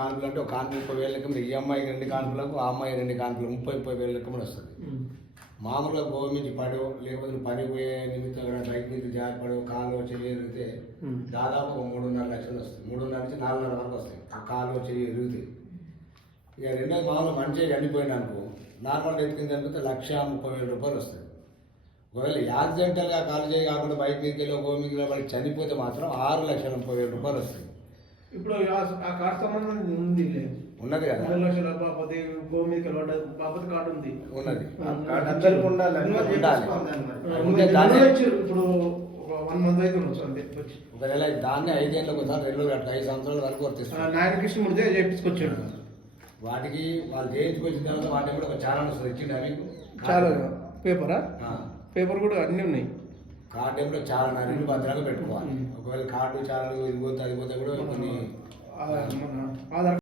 కాన్పులు అంటే ఒక కాన్పు 30,000 లెక్క ఈ అమ్మాయికి 2 కాన్పులకు ఆ అమ్మాయి 2 కాన్పులు 30,000 లెక్క వస్తుంది. మామూలుగా గోవు నుంచి పడో లేకపోతే పని పోయే నిమిత్తం బైక్ నుంచి జారిపడో కాలు చెయ్యి ఎరిగితే దాదాపు 3.5 లక్షలు వస్తుంది. 3.5 నుంచి 4.5 వరకు వస్తాయి ఆ కాలు చెయ్యి ఎరిగితే. ఇక రెండోది మామూలు మంచిగా చనిపోయిన అనుకో నార్మల్ ఎత్తుకుని చనిపోతే 1,30,000 రూపాయలు వస్తుంది. ఒకవేళ యాక్సిడెంటల్గా కాలు చేయి కాకుండా బైక్ మీదకి వెళ్ళి గోవు మీద వాళ్ళకి చనిపోతే మాత్రం 6,30,000 రూపాయలు వస్తుంది. ఇప్పుడు ఆ కార్డు సంబంధం ఉంది ఉన్నది కదా, 2 లక్షల బాపతి గోవు మీద బాపతి కార్డు ఉంది ఉన్నది. ఇప్పుడు 1 మంత్ అయితే ఉండొచ్చు అంతే. ఒకవేళ దాన్ని 5 ఏళ్ళకి ఒకసారి 5 సంవత్సరాల వరకు వర్తిస్తారు. నాయనకృష్ణ ముడితే చేయించుకొచ్చాడు. వాటికి వాళ్ళు చేయించుకొచ్చిన తర్వాత వాటిని కూడా ఒక ఛానల్ వస్తుంది. ఇచ్చింది మీకు చాలా పేపరా? పేపర్ కూడా అన్నీ ఉన్నాయి. కార్డు ఏమిటో చాలా 2 భద్రంగా పెట్టుకోవాలి. ఒకవేళ కార్డు ఛానల్ ఇది పోతే అది పోతే కూడా కొన్ని ఆధార్